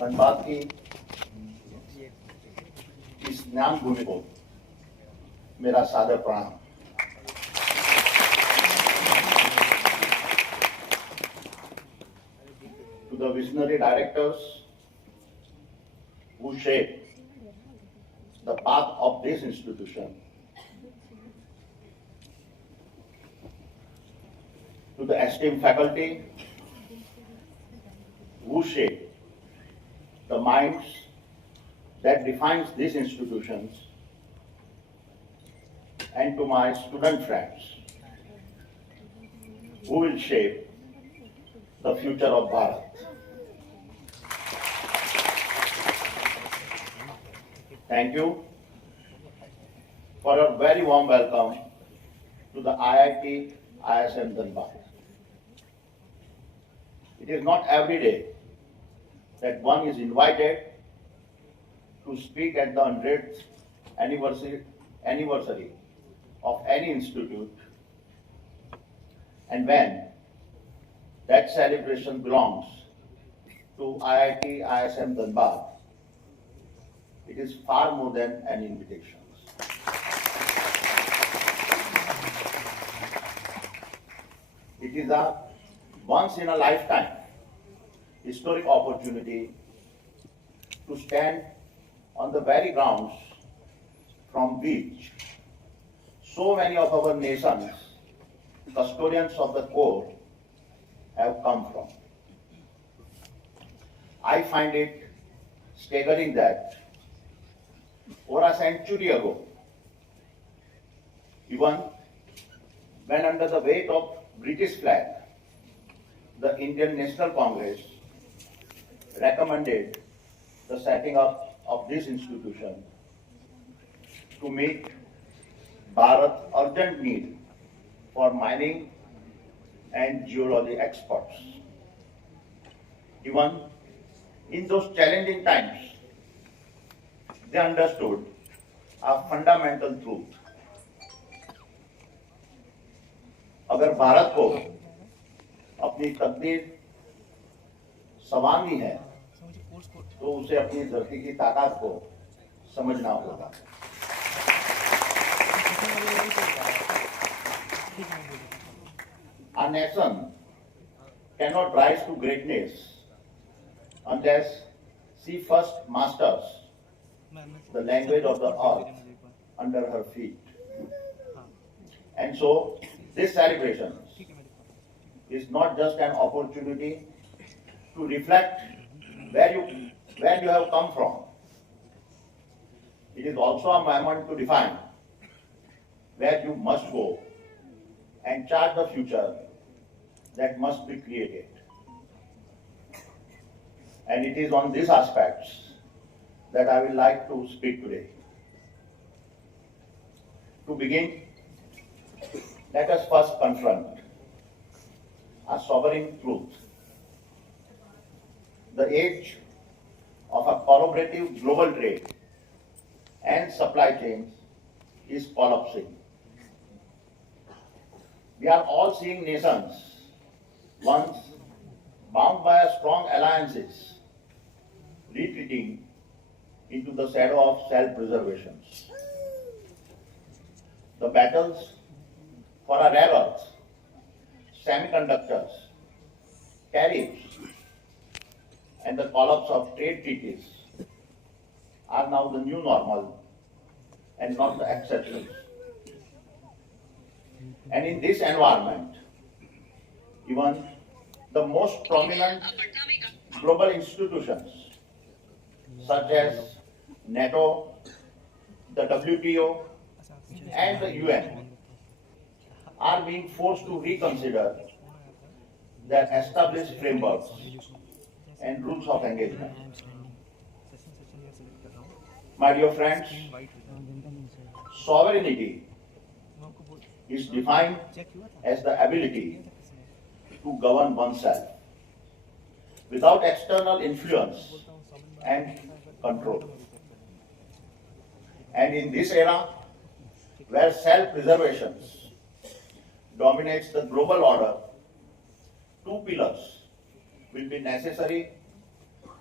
धनबाद की इस ज्ञान भूमि को मेरा सादर प्रणाम। To the visionary directors who shaped the path of this institution, to the esteemed faculty who shape the minds that defines these institutions, and to my student friends who will shape the future of Bharat. Thank you for a very warm welcome to the IIT ISM Dhanbad. It is not every day that one is invited to speak at the 100th anniversary of any institute, and when that celebration belongs to IIT ISM Dhanbad, it is far more than an invitation. It is a once in a lifetime historic opportunity to stand on the very grounds from which so many of our nation's custodians of the core have come from. I find it staggering that over a century ago, even when under the weight of British flag, the Indian National Congress recommended the setting up of this institution to meet Bharat's urgent need for mining and geology experts. Even in those challenging times, they understood a fundamental truth. अगर भारत को अपनी तकदीर संवारनी है तो उसे अपनी धरती की ताकत को समझना होगा। A nation cannot rise to greatness unless she first masters the language of the earth under her feet. And so, this celebration is not just an opportunity to reflect where you have come from. It is also a moment to define where you must go and chart the future that must be created. And it is on these aspects that I would like to speak today. To begin, let us first confront a sobering truth. The age of a collaborative global trade and supply chains is collapsing. We are all seeing nations once bound by strong alliances retreating into the shadow of self-preservation. The battles for our rare earths, semiconductors, tariffs, and the collapse of trade treaties are now the new normal and not the exceptions. And in this environment, even the most prominent global institutions such as NATO, the WTO, and the UN are being forced to reconsider their established frameworks and rules of engagement. My dear friends, sovereignty is defined as the ability to govern oneself without external influence and control. And in this era, where self-preservation dominates the global order, two pillars will be necessary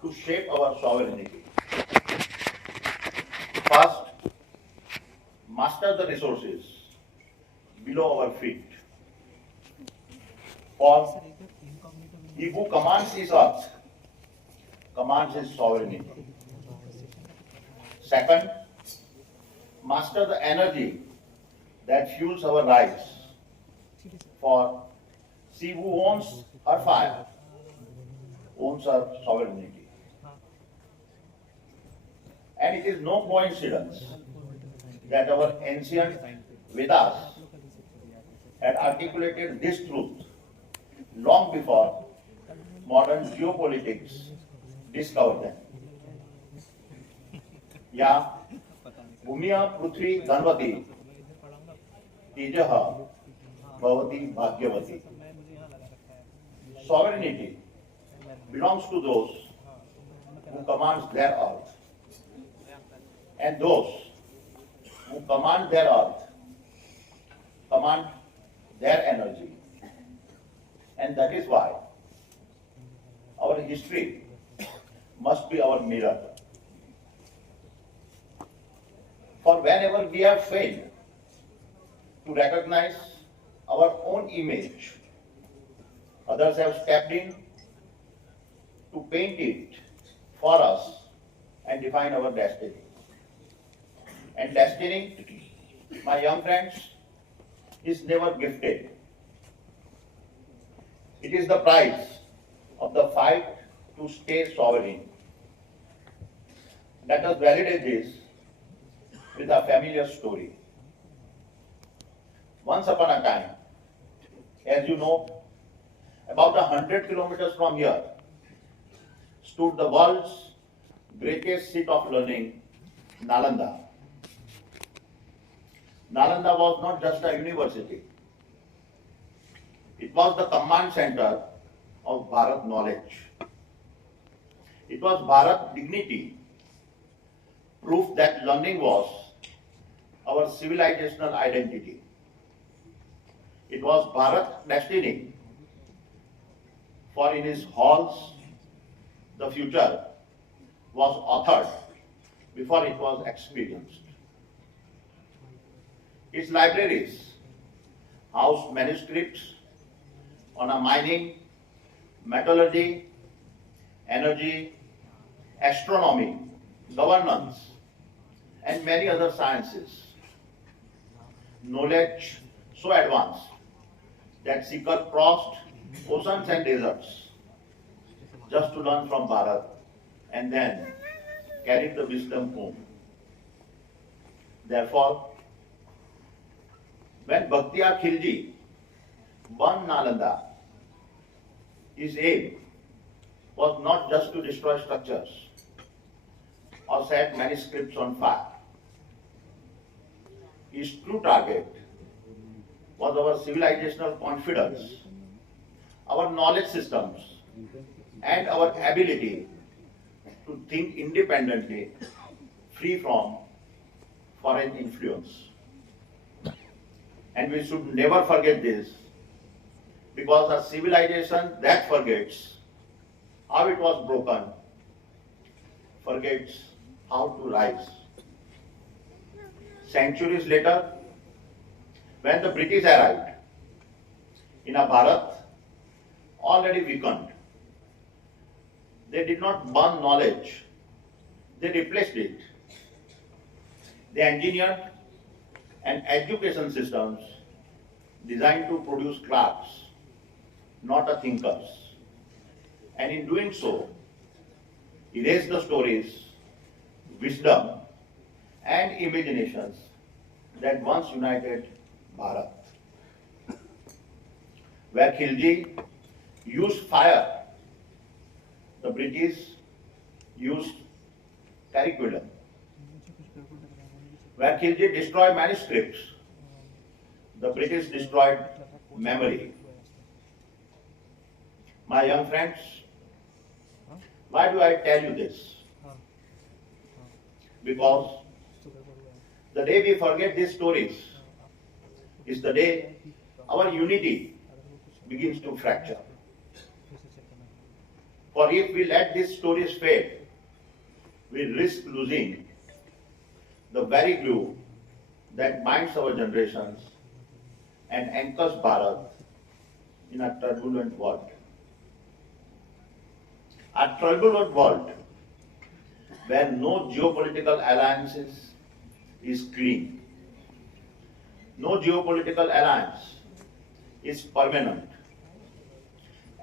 to shape our sovereignty. First, master the resources below our feet. For he who commands his earth commands his sovereignty. Second, master the energy that fuels our rise. For she who owns her fire owns her sovereignty. And it is no coincidence that our ancient Vedas had articulated this truth long before modern geopolitics discovered them. या भूमिया पृथ्वी धनवती तेजः भवति भाग्यवती. Sovereignty belongs to those who commands their earth, and those who command their earth command their energy, and that is why our history must be our mirror. For whenever we have failed to recognize our own image, others have stepped in to paint it for us and define our destiny. And destiny, my young friends, is never gifted. It is the price of the fight to stay sovereign. Let us validate this with a familiar story. Once upon a time, as you know, about 100 kilometers from here stood the world's greatest seat of learning, Nalanda. Nalanda was not just a university. It was the command center of Bharat knowledge. It was Bharat dignity, proof that learning was our civilizational identity. It was Bharat destiny, for in his halls the future was authored before it was experienced. Its libraries housed manuscripts on a mining, metallurgy, energy, astronomy, governance, and many other sciences. Knowledge so advanced that seekers crossed oceans and deserts just to learn from Bharat and then carried the wisdom home. Therefore, when Bhaktiar Khilji won Nalanda, his aim was not just to destroy structures or set manuscripts on fire. His true target was our civilizational confidence, our knowledge systems, and our ability to think independently, free from foreign influence. And we should never forget this, because a civilization that forgets how it was broken forgets how to rise. Centuries later, when the British arrived in a Bharat already weakened, they did not burn knowledge, they replaced it. They engineered an education systems designed to produce clerks, not a thinkers. And in doing so, erase the stories, wisdom, and imaginations that once united Bharat. Where Khilji used fire, the British used curriculum. Where Khilji destroyed manuscripts, the British destroyed memory. My young friends, why do I tell you this? Because the day we forget these stories is the day our unity begins to fracture. For if we let these stories fade, we risk losing the very glue that binds our generations and anchors Bharat in a turbulent world. A turbulent world where no geopolitical alliances is clean, no geopolitical alliance is permanent.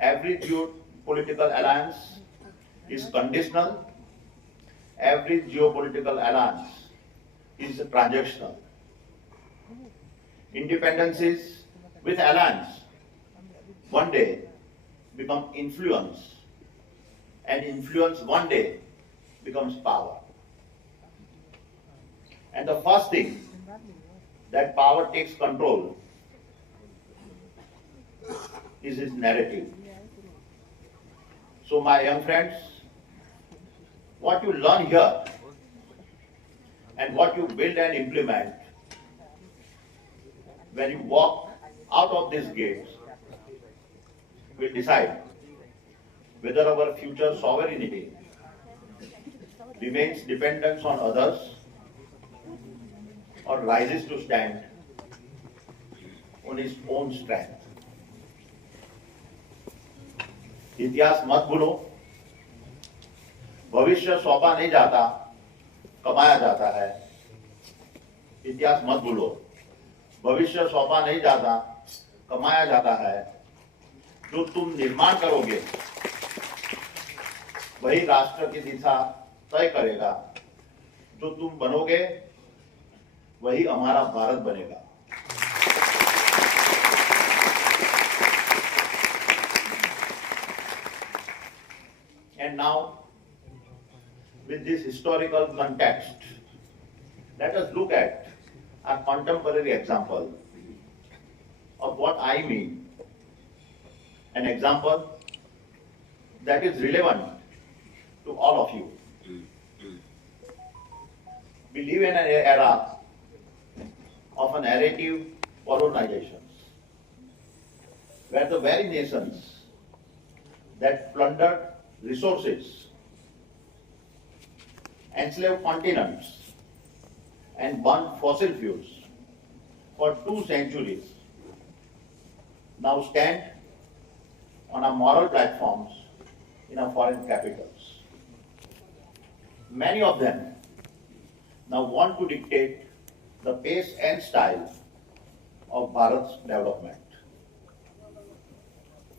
Every geopolitical alliance is conditional. Every geopolitical alliance is transactional. Independencies with alliance one day become influence, and influence one day becomes power. And the first thing that power takes control is its narrative. So my young friends, what you learn here and what you build and implement when you walk out of these gates will decide whether our future sovereignty remains dependent on others or rises to stand on its own strength. इतिहास मत भूलो, भविष्य सौंपा नहीं जाता, कमाया जाता है। इतिहास मत भूलो, भविष्य सौंपा नहीं जाता, कमाया जाता है। जो तुम निर्माण करोगे वही राष्ट्र की दिशा तय करेगा। जो तुम बनोगे वही हमारा भारत बनेगा। And now, with this historical context, let us look at a contemporary example of what I mean. An example that is relevant to all of you. We live in an era of a narrative colonization, where the very nations that plundered resources, enslaved continents, and burnt fossil fuels for 2 centuries now stand on our moral platforms in our foreign capitals. Many of them now want to dictate the pace and style of Bharat's development.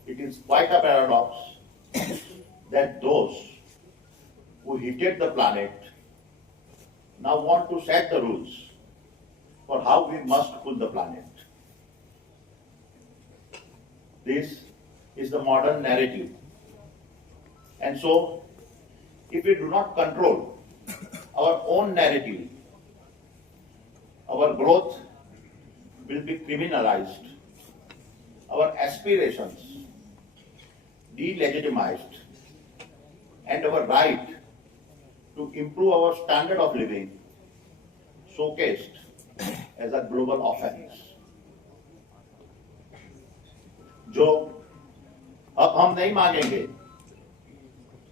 It is quite a paradox that those who heated the planet now want to set the rules for how we must cool the planet. This is the modern narrative. And so, if we do not control our own narrative, our growth will be criminalized, our aspirations delegitimized, and our right to improve our standard of living showcased as a global offense. जो अब हम नहीं मांगेंगे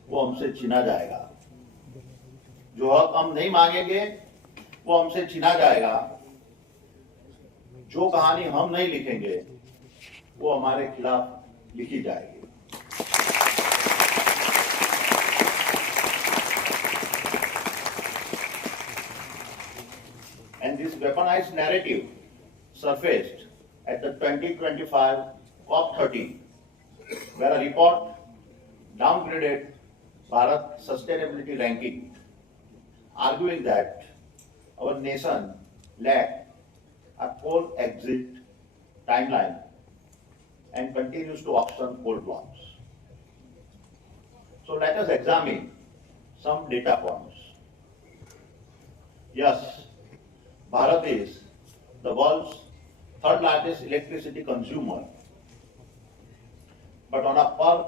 वो हमसे छीना जाएगा। जो अब हम नहीं मांगेंगे वो हमसे छीना जाएगा। जो कहानी हम नहीं लिखेंगे वो हमारे खिलाफ लिखी जाएगी। And this weaponized narrative surfaced at the 2025 COP13, where a report downgraded Bharat's sustainability ranking, arguing that our nation lacked a coal exit timeline and continues to auction coal blocks. So let us examine some data points. Yes, Bharat is the world's third largest electricity consumer, but on a per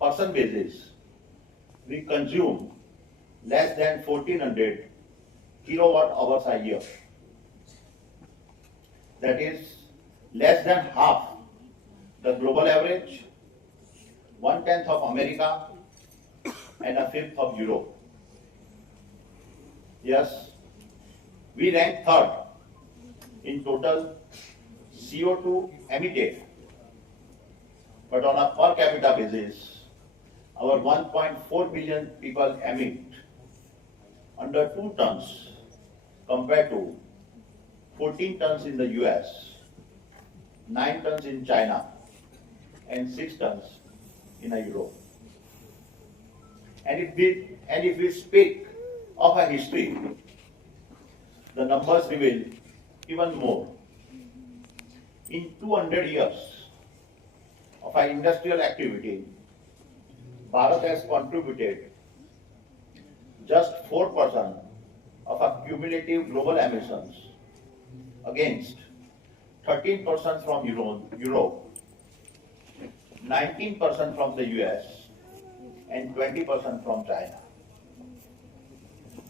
person basis, we consume less than 1400 kilowatt hours a year. That is less than half the global average, 1/10 of America, and a fifth of Europe. Yes, we rank third in total CO2 emitted, but on a per capita basis, our 1.4 billion people emit under 2 tons compared to 14 tons in the US, 9 tons in China, and 6 tons in Europe. And if we speak of a history, the numbers reveal even more. In 200 years of our industrial activity, Bharat has contributed just 4% of our cumulative global emissions against 13% from Europe, 19% from the US, and 20% from China.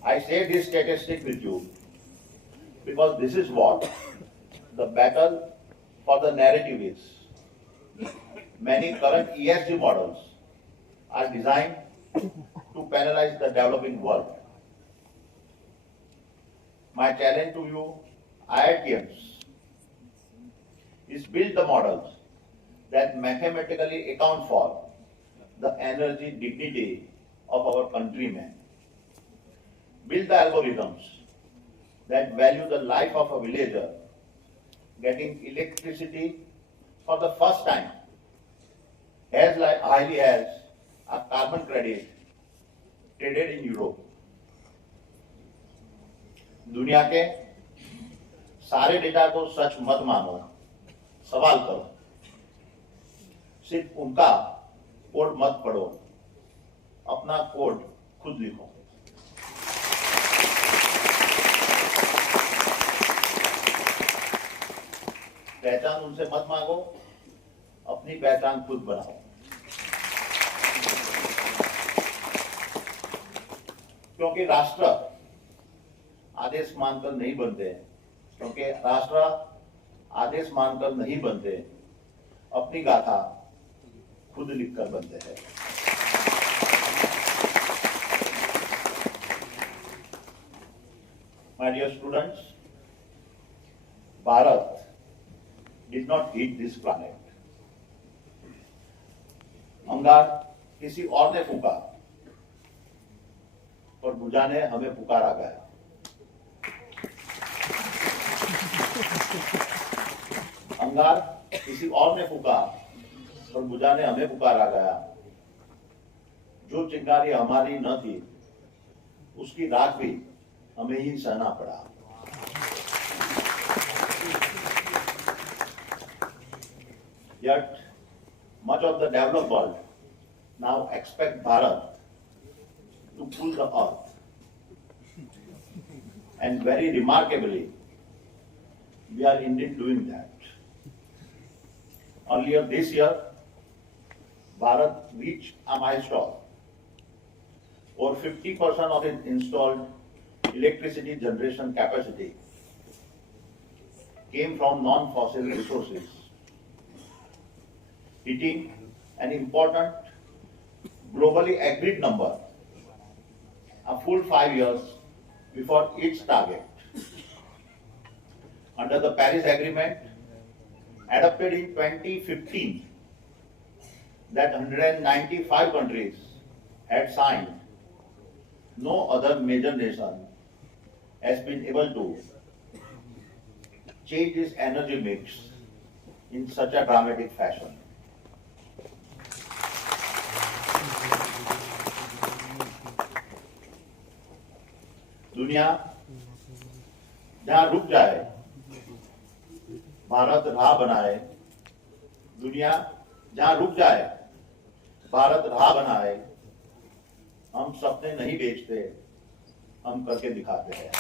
I say this statistic with you because this is what the battle for the narrative is. Many current ESG models are designed to penalize the developing world. My challenge to you, IITians, is build the models that mathematically account for the energy dignity of our countrymen. Build the algorithms that value the life of a villager getting electricity for the first time as highly as a carbon credit traded in Europe. दुनिया के सारे data को सच मत मानो, सवाल करो, सिर्फ उनका कोड मत पढ़ो, अपना कोड खुद लिखो। पहचान उनसे मत मांगो, अपनी पहचान खुद बनाओ। क्योंकि राष्ट्र आदेश मानकर नहीं बनते, अपनी गाथा खुद लिखकर बनते हैं। My dear students, Bharat did not hit this planet. अंगार किसी और ने फूका और बुझा ने हमें पुकारा गया। अंगार किसी और ने फूका और बुझा ने हमें पुकारा गया। जो चिंगारी हमारी न थी, उसकी राख भी हमें ही सहना पड़ा। Yet, much of the developed world now expect Bharat to cool the earth. And very remarkably, we are indeed doing that. Earlier this year, Bharat reached a milestone. Over 50% of its installed electricity generation capacity came from non-fossil resources, hitting an important globally agreed number a full 5 years before its target. Under the Paris Agreement, adopted in 2015, that 195 countries had signed, no other major nation has been able to change its energy mix in such a dramatic fashion. दुनिया जहां रुक जाए, भारत राह बनाए। दुनिया जहां रुक जाए, भारत राह बनाए। हम सपने नहीं बेचते, हम करके दिखाते हैं।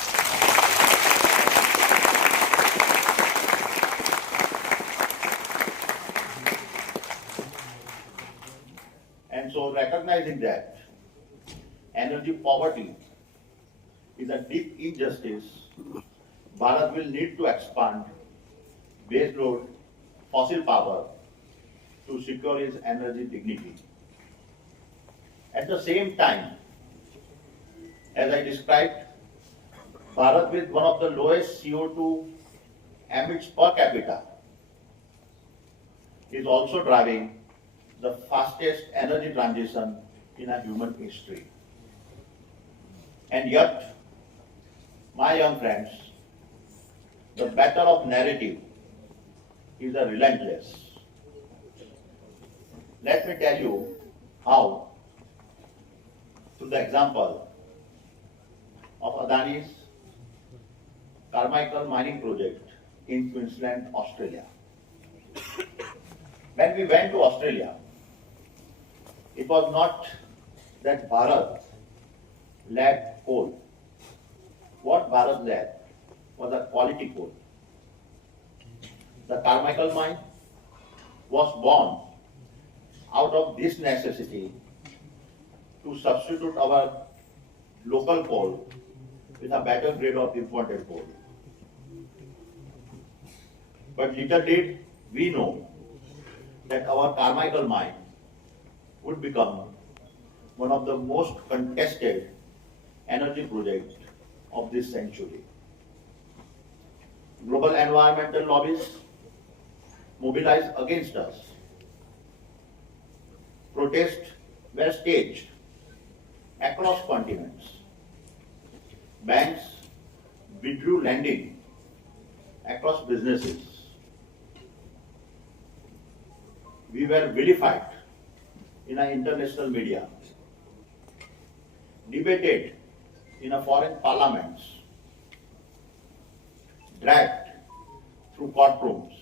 And so, recognizing that energy poverty is a deep injustice, Bharat will need to expand baseload fossil power to secure its energy dignity. At the same time, as I described, Bharat with one of the lowest CO2 emits per capita is also driving the fastest energy transition in a human history. And yet, my young friends, the battle of narrative is a relentless. Let me tell you how, through the example of Adani's Carmichael mining project in Queensland, Australia. When we went to Australia, it was not that Bharat lacked coal. What Bharat lacked was a quality coal. The Carmichael mine was born out of this necessity to substitute our local coal with a better grade of imported coal. But little did we know that our Carmichael mine would become one of the most contested energy projects of this century. Global environmental lobbies mobilized against us. Protests were staged across continents. Banks withdrew lending across businesses. We were vilified in our international media, debated in a foreign parliaments, dragged through courtrooms.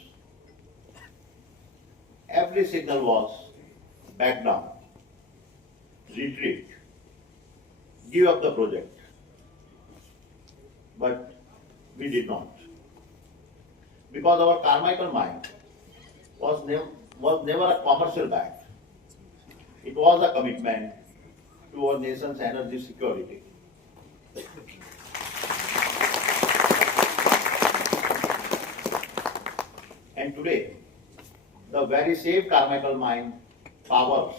Every signal was back down, retreat, give up the project. But we did not. Because our Carmichael mine was never a commercial bet. It was a commitment to our nation's energy security. And today, the very same Carmichael mine powers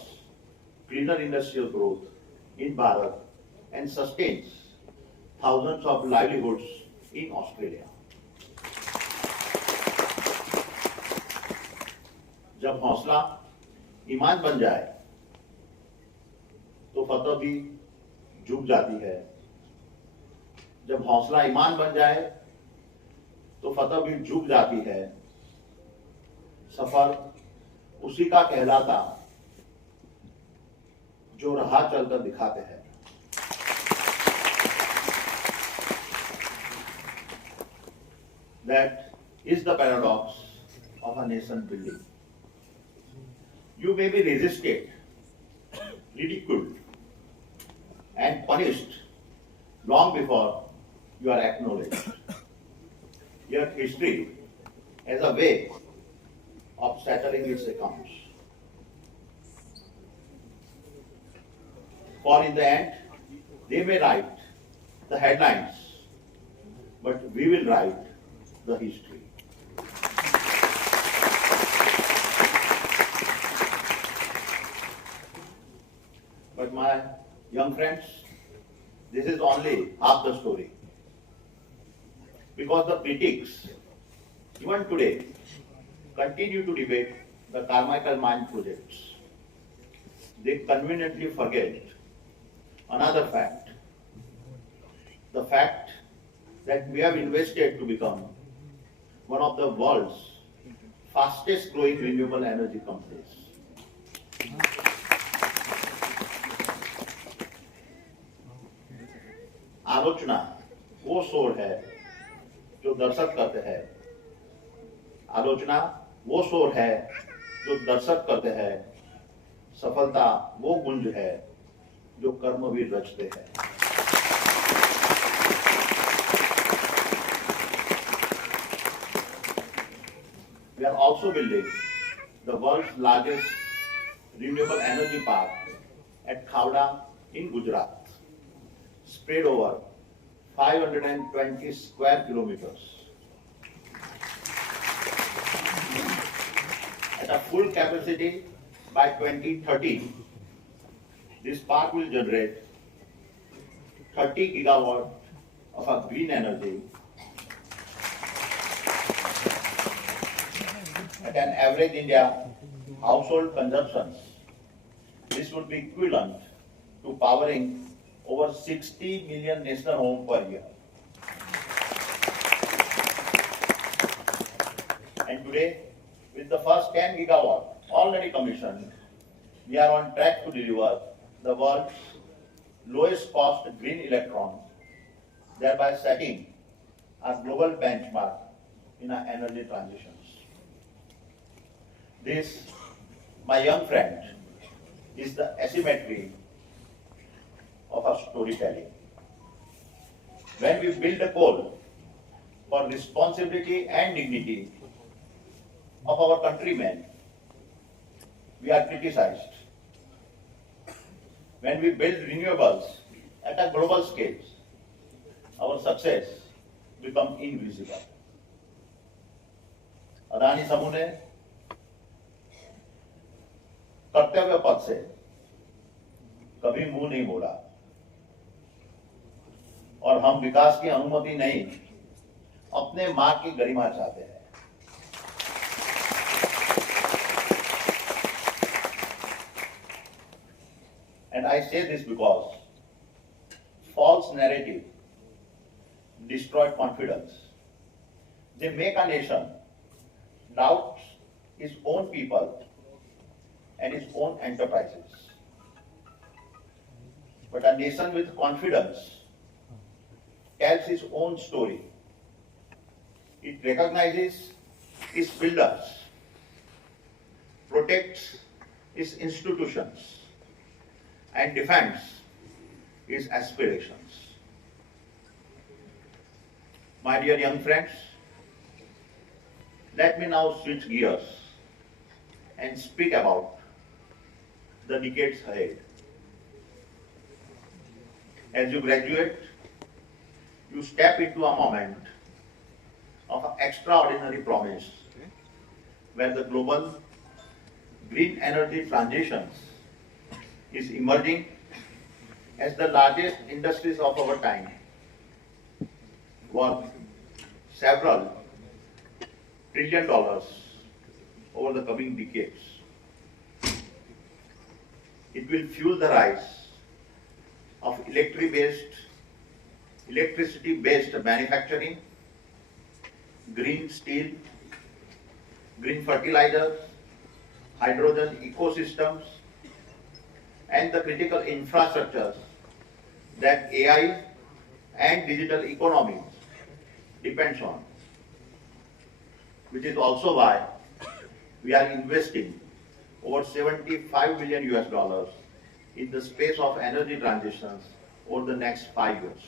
cleaner industrial growth in Bharat and sustains thousands of livelihoods in Australia. जब हौसला ईमान बन जाए तो फतह भी झुक जाती है। जब हौसला ईमान बन जाए तो फतह भी झुक जाती है। सफर उसी का कहलाता जो राह चलकर दिखाते हैं। That is the paradox of a nation building. You may be resisted, ridiculed, and punished long before you are acknowledged. Yet history has a way of settling its accounts. For in the end, they may write the headlines, but we will write the history. But my young friends, this is only half the story. Because the critics, even today, continue to debate the Carmichael mine projects. They conveniently forget another fact. The fact that we have invested to become one of the world's fastest growing renewable energy companies. आलोचना वो शोर है जो दर्शक करते हैं। आलोचना वो शोर है जो दर्शक करते हैं। सफलता वो गुंज है जो कर्मवीर रचते हैं। We are also building the world's largest renewable energy park at Khavda in Gujarat, spread over 520 square kilometers. At a full capacity by 2030, This park will generate 30 gigawatt of a green energy at an average India household consumption. This would be equivalent to powering over 60 million national homes per year. And today, with the first 10 gigawatt already commissioned, we are on track to deliver the world's lowest cost green electron, thereby setting a global benchmark in our energy transitions. This, my young friend, is the asymmetry of our storytelling. When we build a call for responsibility and dignity of our countrymen, we are criticized. When we build renewables at a global scale, our success becomes invisible. Adani समूह ने कर्तव्य पथ से कभी मुंह नहीं मोड़ा और हम विकास की अनुमति नहीं, अपने मार्ग की गरिमा चाहते हैं। And I say this because false narrative destroy confidence. They make a nation doubt its own people and its own enterprises. But a nation with confidence tells its own story. It recognizes its builders, protects its institutions, and defends its aspirations. My dear young friends, let me now switch gears and speak about the decades ahead. As you graduate, you step into a moment of extraordinary promise where the global green energy transitions is emerging as the largest industries of our time, worth several $1 trillion over the coming decades. It will fuel the rise of electricity-based manufacturing, green steel, green fertilizers, hydrogen ecosystems, and the critical infrastructures that AI and digital economy depends on, which is also why we are investing over $75 billion in the space of energy transitions over the next 5 years.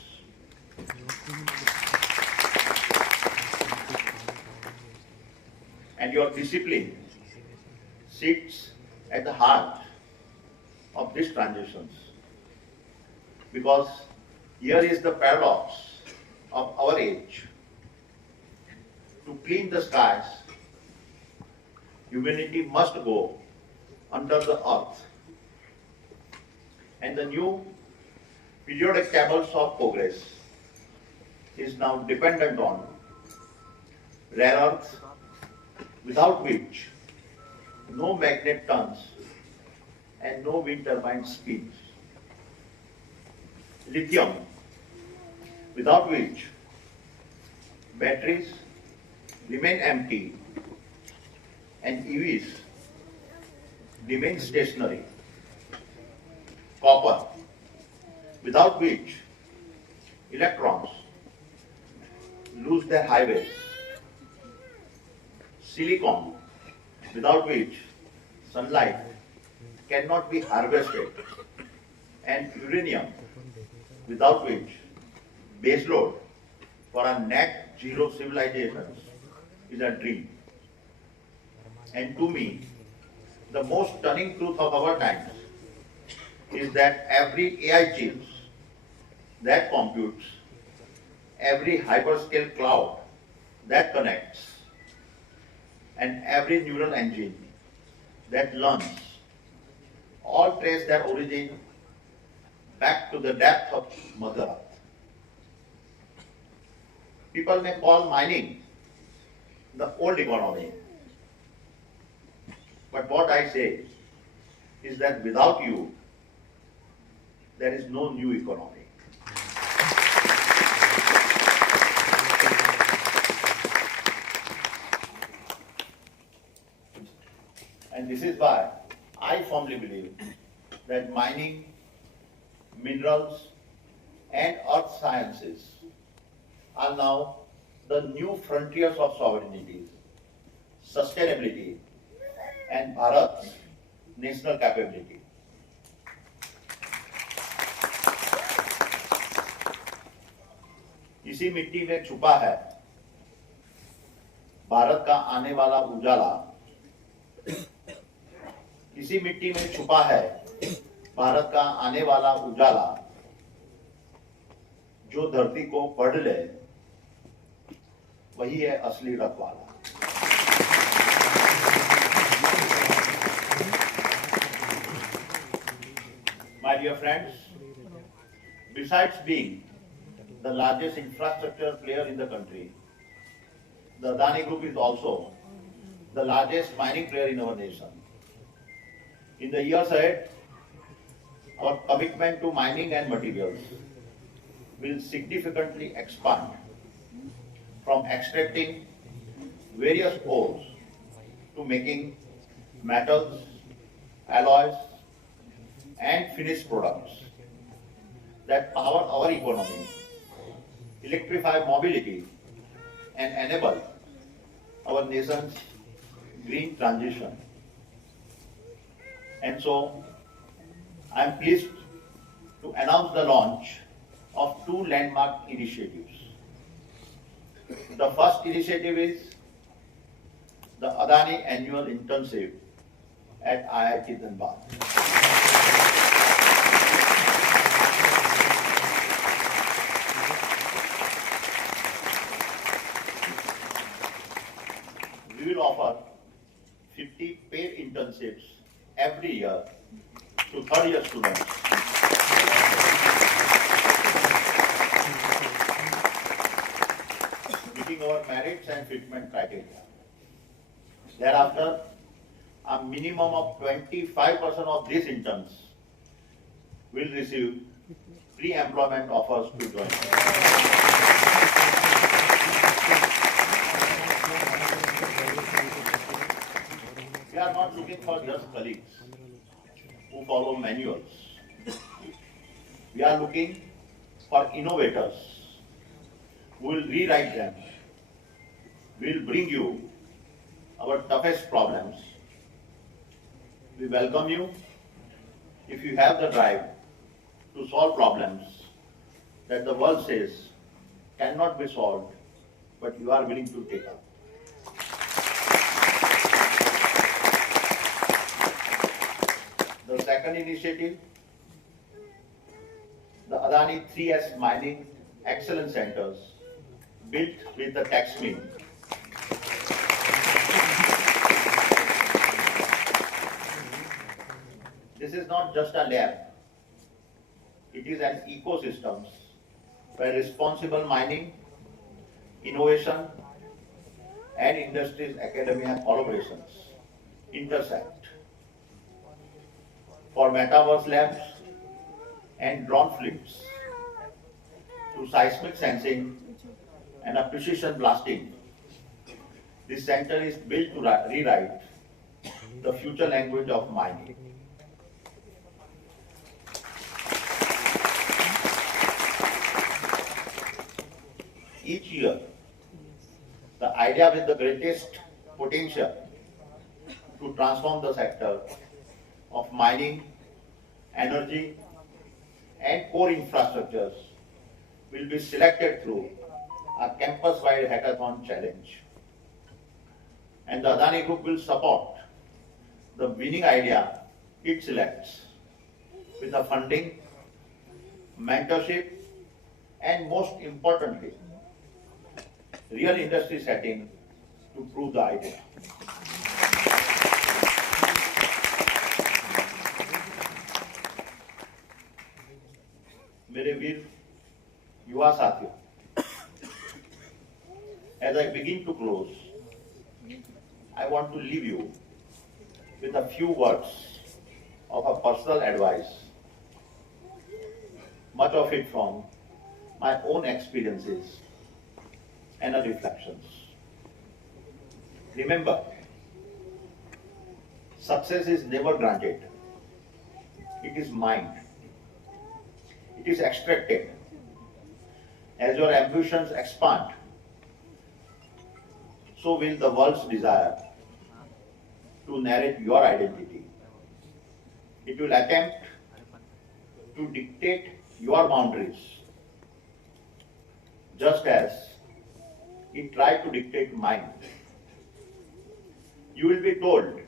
And your discipline sits at the heart of these transitions, because here is the paradox of our age. To clean the skies, humanity must go under the earth, and the new periodic tables of progress is now dependent on rare earths, without which no magnet turns and no wind turbine spins. Lithium, without which batteries remain empty and EVs remain stationary. Copper, without which electrons lose their highways. Silicon, without which sunlight cannot be harvested. And uranium, without which baseload for a net zero civilization is a dream. And to me, the most stunning truth of our times is that every AI chip that computes, every hyperscale cloud that connects, and every neural engine that learns all trace their origin back to the depth of Mother Earth. People may call mining the old economy, but what I say is that without you, there is no new economy. And this is why I firmly believe that mining, minerals, and earth sciences are now the new frontiers of sovereignty, sustainability, and Bharat's national capability. इसी मिट्टी में छुपा है भारत का आने वाला उजाला। इसी मिट्टी में छुपा है भारत का आने वाला उजाला, जो धरती को पढ़ ले वही है असली रखवाला। My dear friends, besides being the largest infrastructure player in the country, the Adani Group is also the largest mining player in our nation. In the years ahead, our commitment to mining and materials will significantly expand, from extracting various ores to making metals, alloys, and finished products that power our economy, electrify mobility, and enable our nation's green transition. And so, I am pleased to announce the launch of two landmark initiatives. The first initiative is the Adani Annual Internship at IIT Dhanbad. We will offer 50 paid internships every year to third-year students. Meeting our merits and fitment criteria. Thereafter, a minimum of 25% of these interns will receive pre-employment offers to join. We are not looking for just colleagues who follow manuals. We are looking for innovators who will rewrite them. We will bring you our toughest problems. We welcome you if you have the drive to solve problems that the world says cannot be solved, but you are willing to take up. The second initiative, the Adani 3S Mining Excellence Centers, built with the TaxMin. This is not just a lab. It is an ecosystem where responsible mining, innovation, and industries, academia collaborations intersect. For metaverse labs and drone fleets, to seismic sensing and a precision blasting, this center is built to rewrite the future language of mining. Each year, the idea with the greatest potential to transform the sector of mining, energy, and core infrastructures will be selected through a campus-wide hackathon challenge. And the Adani Group will support the winning idea it selects with the funding, mentorship, and most importantly, real industry setting to prove the idea. मेरे वीर युवा साथियों, as I begin to close, I want to leave you with a few words of a personal advice, much of it from my own experiences and reflections. Remember, success is never granted. It is mined. It is extracted. As your ambitions expand, so will the world's desire to narrate your identity. It will attempt to dictate your boundaries, just as it tried to dictate mine. You will be told,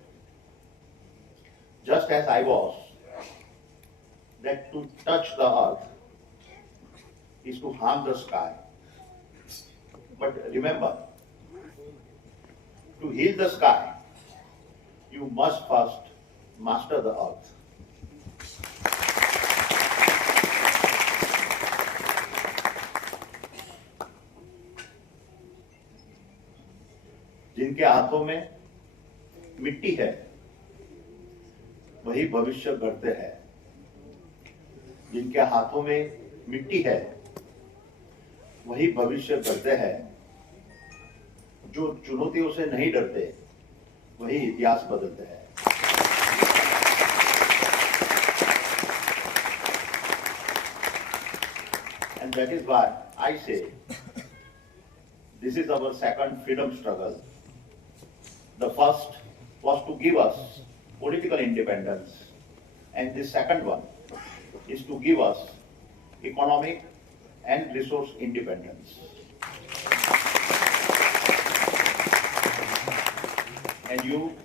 just as I was, that to touch the earth is to harm the sky. But remember, to heal the sky, you must first master the earth. जिनके हाथों में मिट्टी है, वही भविष्य गढ़ते हैं। जिनके हाथों में मिट्टी है, वही भविष्य गढ़ते हैं। जो चुनौतियों से नहीं डरते, वही इतिहास बदलते हैं। And that is why I say, this is our second freedom struggle. The first was to give us political independence, and the second one is to give us economic and resource independence. And you,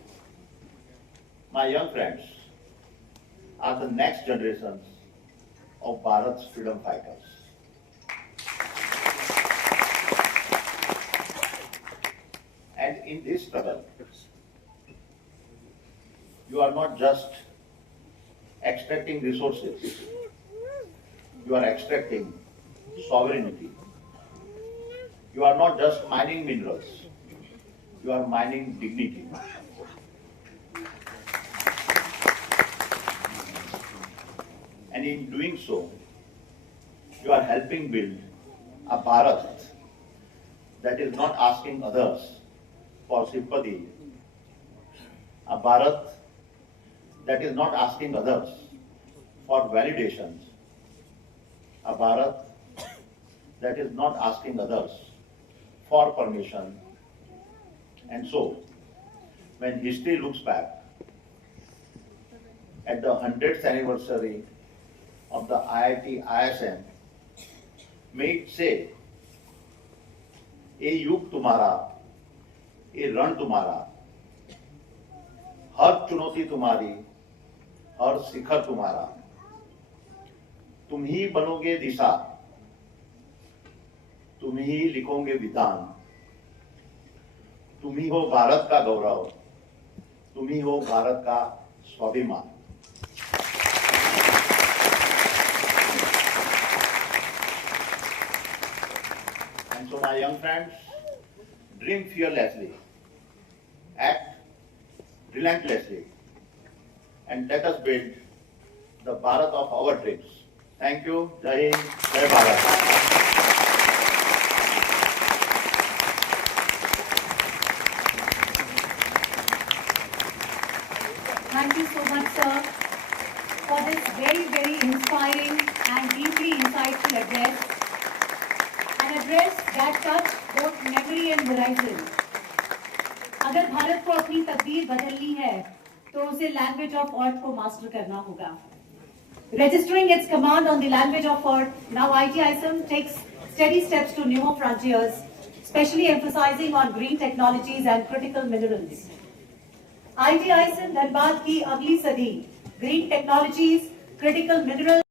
my young friends, are the next generations of Bharat's freedom fighters. And in this struggle, you are not just extracting resources, you are extracting sovereignty. You are not just mining minerals, you are mining dignity. And in doing so, you are helping build a Bharat that is not asking others for sympathy, a Bharat that is not asking others for validations, a Bharat that is not asking others for permission. And so, when history looks back at the 100th anniversary of the IIT ISM, may it say, ये युग तुम्हारा, ये रण तुम्हारा, हर चुनौती तुम्हारी, हर शिखर तुम्हारा, तुम ही बनोगे दिशा, तुम ही लिखोगे विधान, तुम ही हो भारत का गौरव, तुम ही हो भारत का स्वाभिमान। And so, my young friends, dream fearlessly, act relentlessly, and let us build the Bharat of our dreams. Thank you. Jai Hind, Jai Bharat. Thank you so much, sir, for this very, very inspiring and deeply insightful address. An address that touched both memory and horizon. अगर भारत को अपनी तकदीर बदलनी है, तो उसे language of art को master करना होगा. Registering its command on the language of art, now IIT ISM takes steady steps to newer frontiers, especially emphasizing on green technologies and critical minerals. IIT ISM Dhanbad की अगली सदी, green technologies, critical minerals